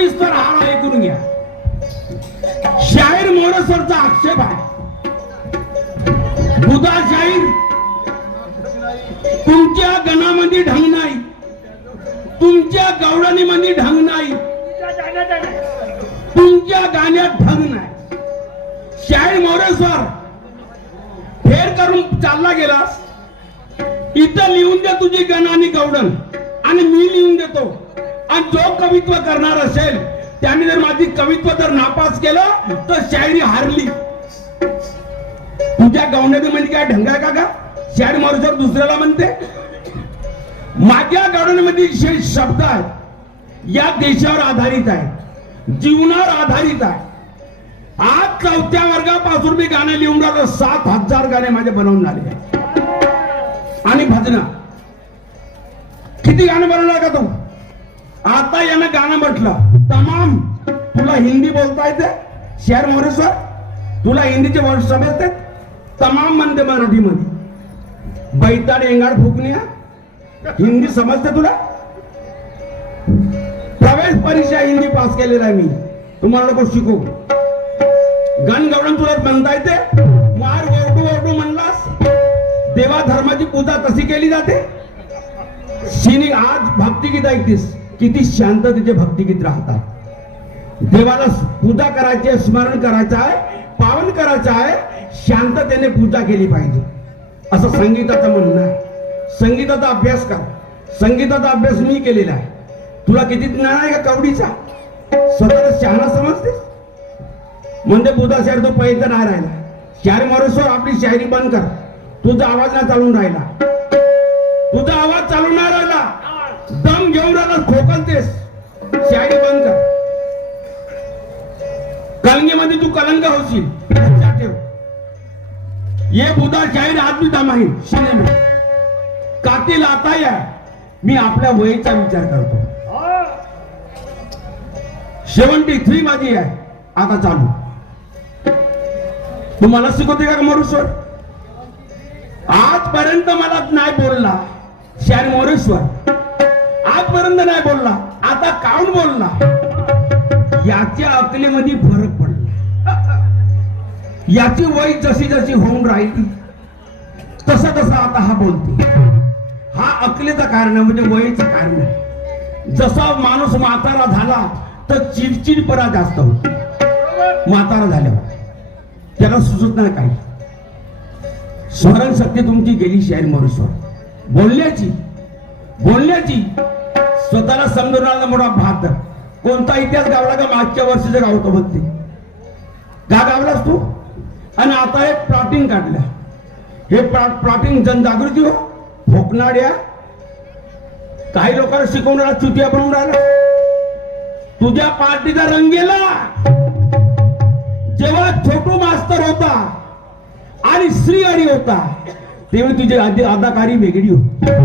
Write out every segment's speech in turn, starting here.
सविस्तर हार ऐकून घ्या. शाहीर मोरेश्वरचा आक्षेप आहे, बुधा शाहीर तुमच्या गणामध्ये ढंग नाही, तुमच्या गवळणीमध्ये ढंग नाही, तुमच्या गाण्यात ढंग नाही. शाहीर मोरेश्वर फेर करून चालला गेलास, इथं लिहून दे तुझी गण आणि गवडण, आणि मी लिहून देतो. आणि जो कवित्व करणार असेल त्याने जर माझी कवित्व जर नापास केलं तर शायरी हारली. तुझ्या गवण्यामध्ये म्हणजे काय ढंग आहे का? शाहीर मोरेश्वर दुसऱ्याला म्हणते. माझ्या गवण्यामध्ये जे शब्द आहेत या देशावर आधारित आहे, जीवनावर आधारित आहे. आज 4थ्या वर्गापासून मी गाणे लिहून राहिलो. 7,000 गाणे माझे बनवून झाले. आणि भजन किती गाणं बनवलं का तू? आता यानं गाणं म्हटलं तमाम. तुला हिंदी बोलता येते शाहीर मोरेश्वर? तुला हिंदीचे वर्ड समजते? तमाम म्हणते मराठीमध्ये. बैताड एंगाड फुकण्या हिंदी समजते तुला? प्रवेश परीक्षा हिंदी पास केलेला आहे मी. तुम्हाला नको शिकू. गणगवळण तुला म्हणता येते? मार ओरडू ओरडू म्हणलास. देवा धर्माची पूजा कशी केली जाते? शिनी आज भक्तिगीत ऐकतीस, किती शांततेचे भक्तिगीत राहतात. देवाला पूजा करायची आहे, स्मरण करायचं आहे, पावन करायचं आहे, शांततेने पूजा केली पाहिजे असं संगीताचं म्हणणं आहे. संगीताचा अभ्यास कर. संगीताचा अभ्यास मी केलेला आहे. तुला किती ज्ञान आहे का कवडीचा? स्वतःला शहाणा समजतेस म्हणजे बुधा शाहीर तो पैसा नाही राहिला. शाहीर मोरेश्वर आपली शायरी बंद कर. तुझा आवाज नाही चालून राहिला. तुझा आवाज चालून नाही राहिला. दम घेऊन राहिला, खोकलतेस. शायरी बंद कर. कलंगीमध्ये तू कलंग होशील, लक्षात ठेव. ये बुधा शाहीर आज भी दमाही शिने में कातील आता या. मी आपल्या वयीचा विचार करतो. 73 माझी आहे आता चालू. तू मला शिकवते का मोरेश्वर? आजपर्यंत मला नाही बोलला शाहीर मोरेश्वर. आजपर्यंत नाही बोलला, आता काऊन बोलला? याच्या अकलेमध्ये फरक पडला. याची वय जशी जशी होऊन राहिली तसं तसं आता हा बोलते. हा अकलेचं कारण आहे, म्हणजे वयचं कारण आहे. जसा माणूस म्हातारा झाला तर चिडचिडपणा जास्त होतो. म्हातारा झाल्यावर त्याला सुचत नाही काही. स्मरण शक्ती तुमची गेली शाहीर मोरेश्वर. बोलण्याची स्वतःला समजवणारा मोठा भात. कोणता इतिहास गावला का? मागच्या वर्षीचं गावतो बघते का गावलास तू? आणि आता हे प्लॉटिंग काढलं. हे प्लॉटिंग जनजागृती हो. भोकनाड्या काही लोकांना शिकवणारा चुतिया बनवून राहिला. तुझ्या पार्टीचा रंग गेला जेव्हा छोटू मास्तर होता आणि श्रीहरी होता, तेव्हा तुझी अदाकारी वेगळी होती.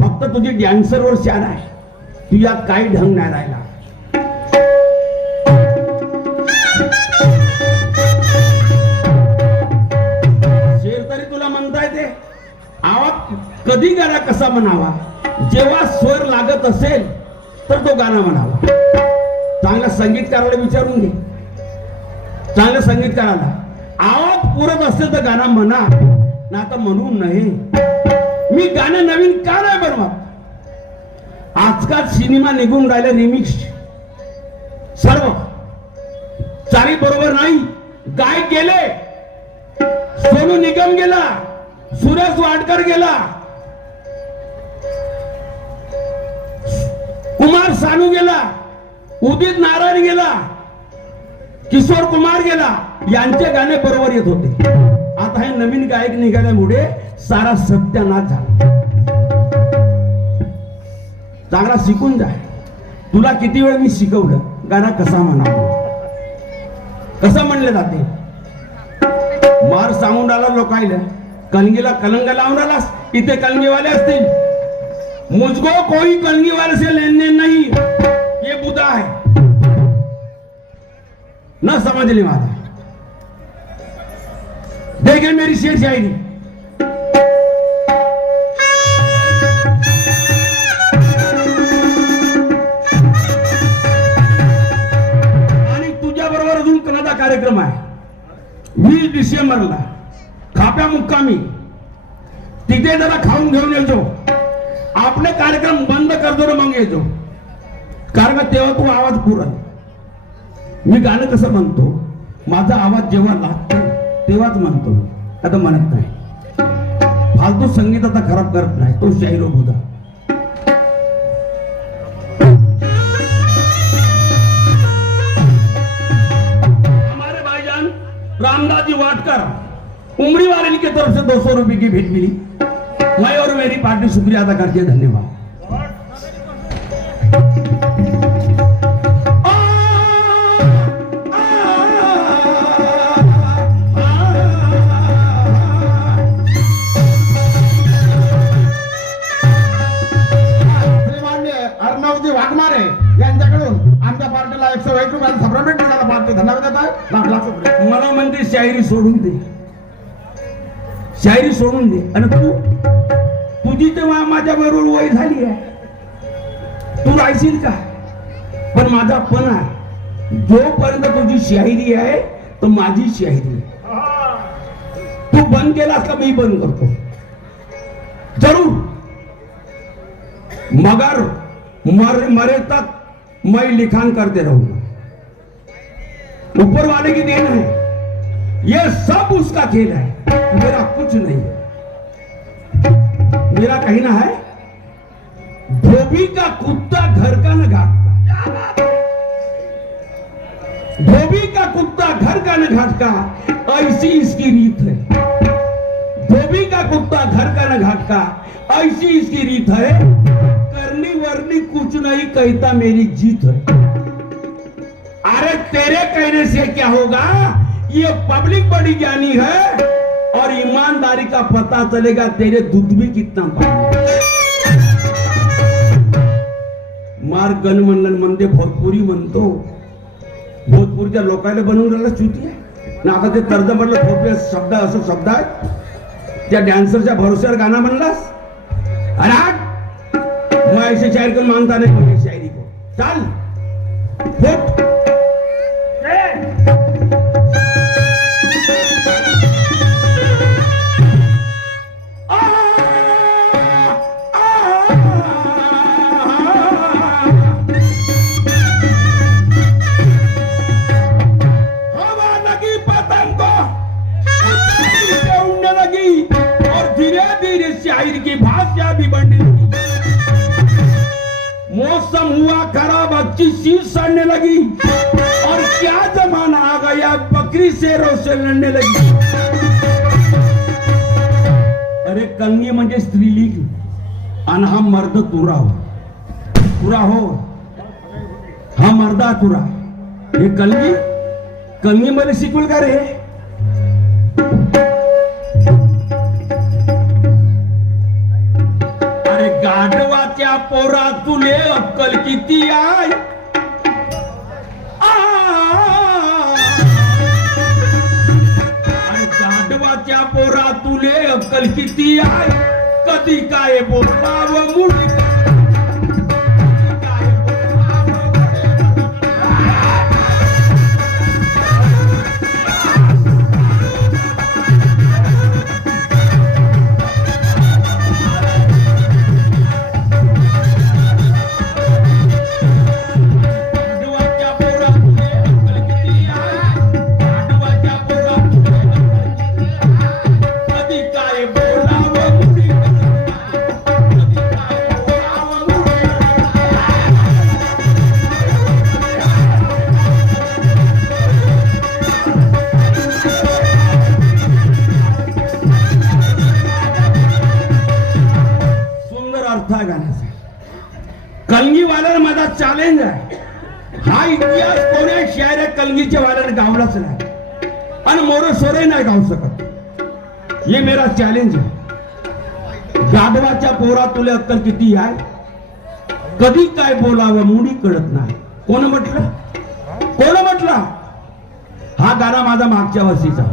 फक्त तुझी डॅन्सरवर शान आहे. तुझ्यात काही ढंग नाही राहिला. शेर तरी तुला म्हणता येते. आवाज कधी गाणं कसा म्हणावा? जेव्हा स्वर लागत असेल तर तो गाणं म्हणावा. चांगल्या संगीतकाराला विचारून घे. चांगल्या संगीतकाराला आवाज पुरत असेल तर गाणं म्हणा, ना तर म्हणू नये. मी गाणं नवीन का नाही बनवत? आजकाल सिनेमा निघून राहिले रिमिक्स. सर्व चारी बरोबर नाही. गायक गेले, सोनू निगम गेला, सुरेश वाडकर गेला, कुमार सानू गेला, उदित नारायण गेला, किशोर कुमार गेला. यांचे गाणे बरोबर येत होते. आता हे नवीन गायक निघाल्यामुळे सारा सत्यानाश झाला. चांगला शिकून जा. तुला किती वेळ मी शिकवलं गाणं कसा म्हणावं, कसं म्हणले जाते. मार सांगून राहिला लोकायला. कलंगीला कलंग लावून राहिलास. इथे कलंगीवाले असतील. मुझको कोई कलंगी वाले से लेने नहीं. ये बुधा है ना, समझ ली माता. देखे मेरी शेर शायरी. कार्यक्रम आहे 20 डिसेंबरला खाप्या मुक्कामी. तिथे जरा खाऊन घेऊन येतो. आपले कार्यक्रम बंद करतो ना मग येतो, कारण का तेव्हा तू आवाज पुरल. मी गाणं कसं म्हणतो, माझा आवाज जेव्हा लागतो तेव्हाच म्हणतो, आता म्हणत नाही. फालतू संगीत आता खराब करत नाही, तो शाहीर बुधा. हमारे भाईजान रामदास जी वाटकर उमरी वाले की तरफ से 200 रुपए की भेंट मिली. मैं और मेरी पार्टी शुक्रिया अदा करती है. धन्यवाद. वाघमारे यांच्याकडून आमच्या पार्टीला 101 रुपयाला सप्लिमेंट मिळाला. पार्टी धन्यवाद देत आहे. लाख लाख रुपये. मला म्हणते शायरी सोडून दे, शायरी सोडून दे. आणि तुझी तेव्हा माझ्या बरोबर वय झाली आहे, तू राहशील का? पण माझा पण आहे, जोपर्यंत तुझी शायरी आहे तर माझी शायरी आहे. तू बंद केलास का मी बंद करतो जरूर. मगर मरे तक मैं लिखान करते रहूंगा. ऊपर वाले की देन है, ये सब उसका खेल है, मेरा कुछ नहीं है. मेरा कहना है, धोबी का कुत्ता घर का न घाट का, धोबी का कुत्ता घर का न घाट का, ऐसी इसकी रीत है. धोबी का कुत्ता घर का न घाट का, ऐसी इसकी रीत है. करनी वरनी कुछ नहीं कहता मेरी जीत है. अरे तेरे कहने से क्या होगा, ये पब्लिक बड़ी ज्ञानी है और ईमानदारी का पता चलेगा तेरे दूध भी कितना पानी. मार गण म्हणलं म्हणते भोजपुरी म्हणतो, भोजपुरीच्या लोकांना बनवून राहिला चुती आहे ना. आता ते तर्ज म्हणलं भोजपुरी शब्द असं शब्द आहे, त्या डॅन्सरच्या भरोश्यावर गाणं म्हणलास. अरे मैं ऐसे शायर को मानता नहीं, मेरी शायरी को चल फुट. हवा लगी पतंग को उड़ने लगी और धीरे धीरे शायर की भाषा भी बढ़ने लगी. मौसम हुआ खराब, अच्छी शीत सड़ने लगी और क्या जमाना आ गया, बकरी शेरों से लड़ने लगी. अरे कलगी म्हणजे स्त्रीलिंग आणि हा मर्द तुरा हो, तुरा हो, हा मर्दा तुरा. हे कलगी कलगी मध्ये शिकवल का रे? गाढवाच्या पोरा तुले अक्कल किती आहे. गाढवाच्या पोरा तुले अक्कल किती आहे. कधी काय बोलावं मुली, कलगी वाल्याला माझा चॅलेंज आहे. हा इतिहास कोण्या शायर कलगीच्या वाल्याने गावलाच नाही आणि मोर सोरे नाही गाऊ शकत. ये मेरा चॅलेंज आहे. गाढवाच्या पोरा तुला अक्कल किती आहे. कधी काय बोलावं मुडी कळत नाही. कोण म्हटलं, कोण म्हटलं? हा गाणा माझा मागच्या वर्षीचा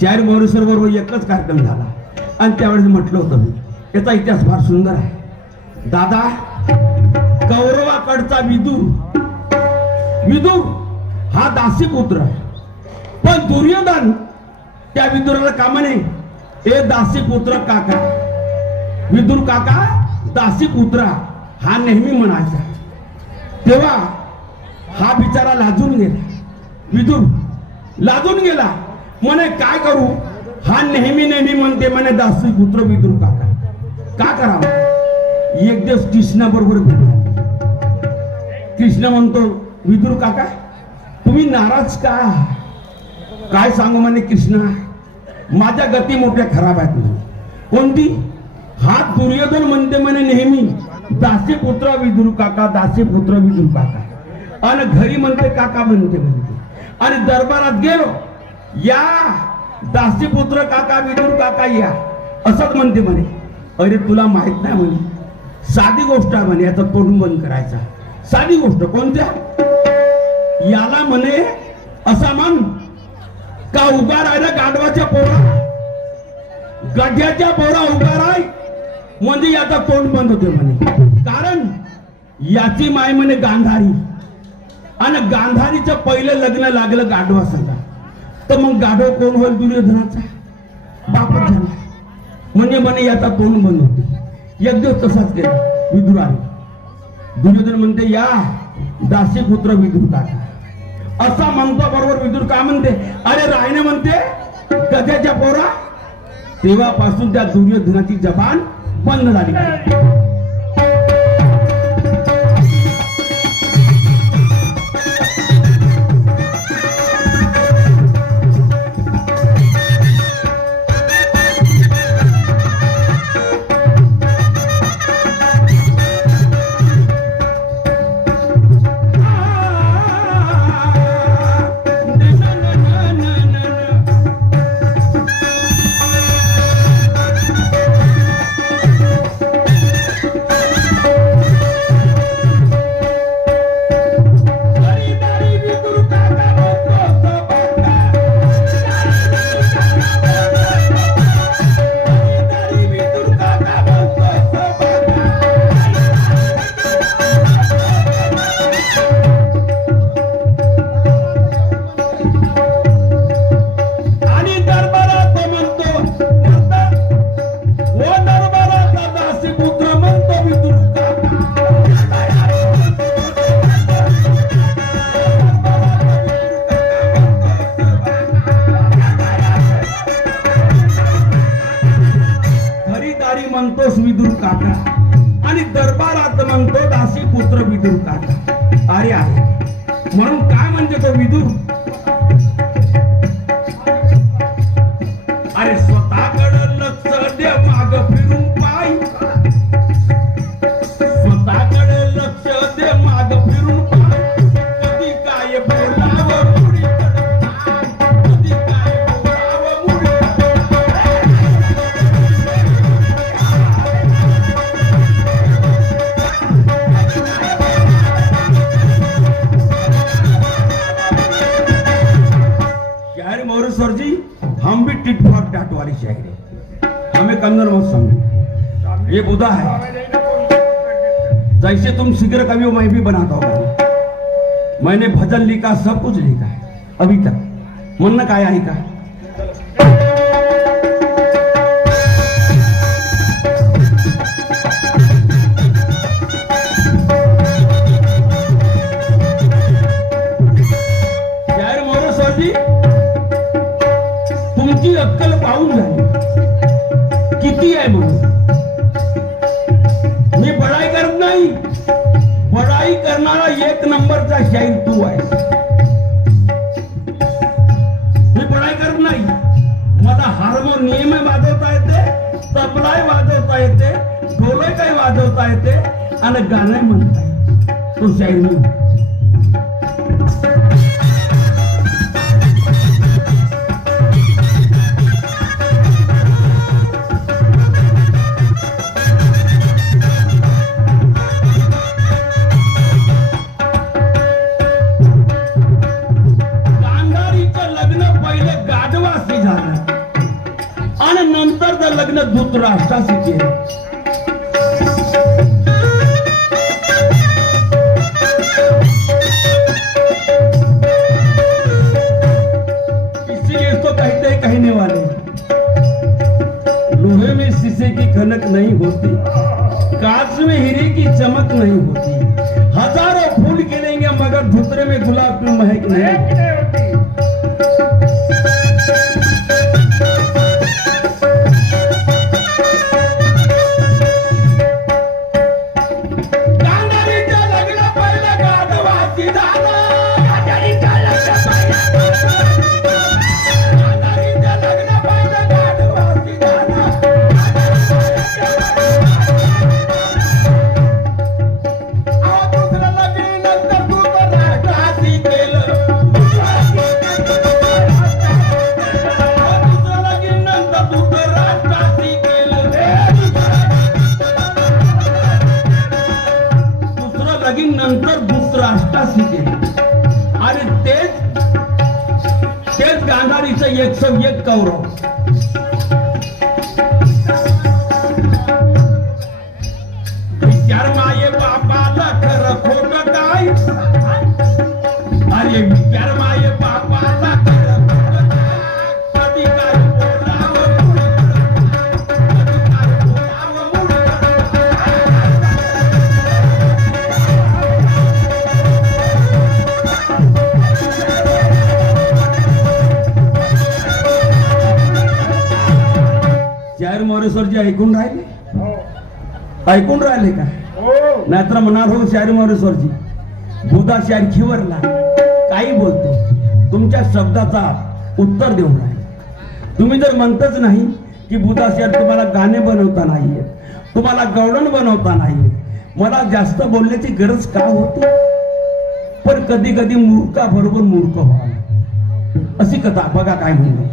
शायर मोरेश्वर बरोबर एकच कार्यक्रम झाला आणि त्यावेळेस म्हटलं होतं मी, याचा इतिहास फार सुंदर आहे. दादा, कौरवाकडचा विदुर, विदुर हा दासी पुत्र आहे. पण दुर्योधन त्या विदुराला का म्हणे, ए दासी पुत्र काका. विदुर काका दासी पुत्रा हा नेहमी म्हणायचा. तेव्हा हा बिचारा लाजून गेला. विदुर लाजून गेला, म्हणे काय करू, हा नेहमी नेहमी म्हणते म्हणे दासी पुत्र विदुर काका, का करावं. एक दिवस कृष्णा बरोबर भेटला. कृष्ण म्हणतो, विदुर काका तुम्ही नाराज का. काय सांगू म्हणे कृष्णा, माझ्या गती मोठ्या खराब आहेत म्हणे. कोणती. हा दुर्योधन म्हणते म्हणे नेहमी दासी पुत्र विदुर काका, दासी पुत्र विदुर काका, आणि घरी म्हणते काका म्हणते. आणि दरबारात गेलो, या दासी पुत्र काका विदुर काका या असंच म्हणते म्हणे. अरे तुला माहित नाही म्हणे, साधी गोष्ट आहे म्हणे, याचा तोंड बंद करायचा. साधी गोष्ट. कोणत्या. याला म्हणे असा म्हण का उभा राहिला गाढवाच्या पोरा, गड्याच्या पोरा उभा राय म्हणजे याचा तोंड बंद होते म्हणे. कारण याची माय म्हणे गांधारी, आणि गांधारीचं पहिलं लग्न लागलं गाढवा संगा. तर मग गाढव कोण होईल, दुर्योधनाचा बापच झाला. म्हणजे म्हणे याचा तोंड बंद होते. एक दिवस तसाच गेला. विदुर आले. दुर्योधन म्हणते, या दासी पुत्र विदुर काका असा म्हणतो बरोबर. विदुर का म्हणते, अरे रायने म्हणते गध्याच्या पोरा. तेव्हापासून त्या दुर्योधनाची जबान बंद झाली. म्हणतोस विदुर काका, आणि दरबारात म्हणतो दासी पुत्र विदुर काका. अरे आहे म्हणून काय म्हणते तो विदुर, अरे स्वतःकडे लक्ष दे माग फिरून पाय, स्वतःकडे लक्ष दे माग फिरून पाय. कधी काय बोलावं मुडीकडे, कधी काय बोलावं मुडीकडे. सर जी हम भी टिट फॉर टैट वाली शायरी, हमें कन्नड़ मत समझो, ये बुदा है। जैसे तुम शीघ्र कवि हो मैं भी बनाता हूँ। मैंने भजन लिखा, सब कुछ लिखा है अभी तक। म्हणणं काय आहे का? तुमची अक्कल पाहून झाली किती आहे म्हणून। मी बडाई करत नाही, बडाई करणारा एक नंबरचा शाहीर तू आहे। मी बडाई करत नाही, मला हार्मोनियम वाजवता येते, तबला वाजवता येते, ढोलक वाजवता येते आणि गाणं म्हणता येते, तो शाहीर मी। नंतर तर लग्न धृतराष्ट्राशी केलं। कांच में हीरे की चमक नहीं होती, हजारों फूल खिलेंगे मगर धुतरे में गुलाब की महक नहीं। गांधारीच्या लग्न पहिलं गाढवाची झालं, गांधारीच्या लग्न पहिलं गाढवाची झालं। दुसरं लग्नानंतर तू तर राष्ट्राची केलं, दुसरं लग्नानंतर तू तर राष्ट्राची केलं, दुसरं लगीनंतर धृतराष्ट्राशी केलं आणि तेच गांधारीचं 101 कौरव। विचार माये बापाला खरं खोटं काय, अरे विचार माये बापाला खरं खोटं काय, कधी काय बोलावं मुळीकडं, कधी काय बोलावं मुळीकडं। शाहीर मोरेश्वरजी ऐकून राहिले, ऐकून राहिले का? नाहीतर म्हणाल हो शाहीर मोरेश्वरजी बुधा शाहीर खिवरला काही बोलतो, तुमच्या शब्दाचा उत्तर देऊन राहिले। तुम्ही जर म्हणतच नाही की बुधा शाहीर तुम्हाला गाणे बनवता नाहीये, तुम्हाला गवळण बनवता नाहीये, मला जास्त बोलण्याची गरज का होती? पण कधी कधी मूर्खा बरोबर मूर्ख व्हावं, अशी कथा बघा काय म्हणतो।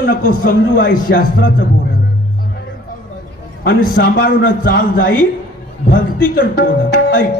नको समजू आहे शास्त्राचं बोल आणि सांभाळून चाल जाईल भक्तीकड तोड। ऐक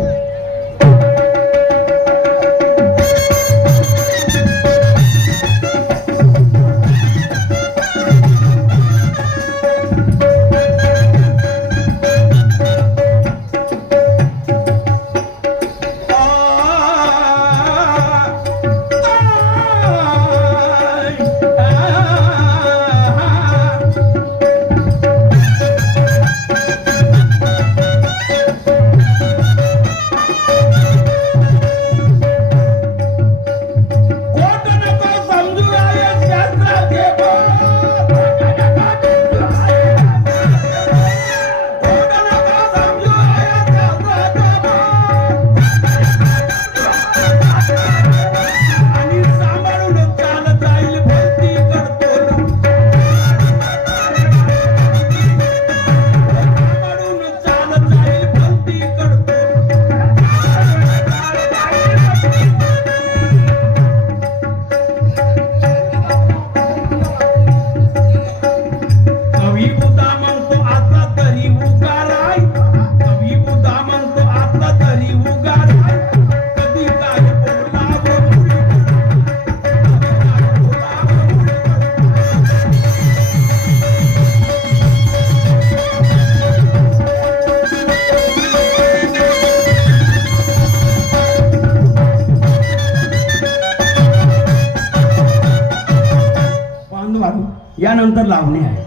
लावणी आहे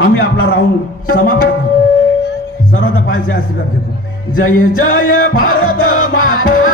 आम्ही आपला राऊंड समाप्त करतो सर्वांचा पायचे आशीर्वाद देतो जय जय भारत माता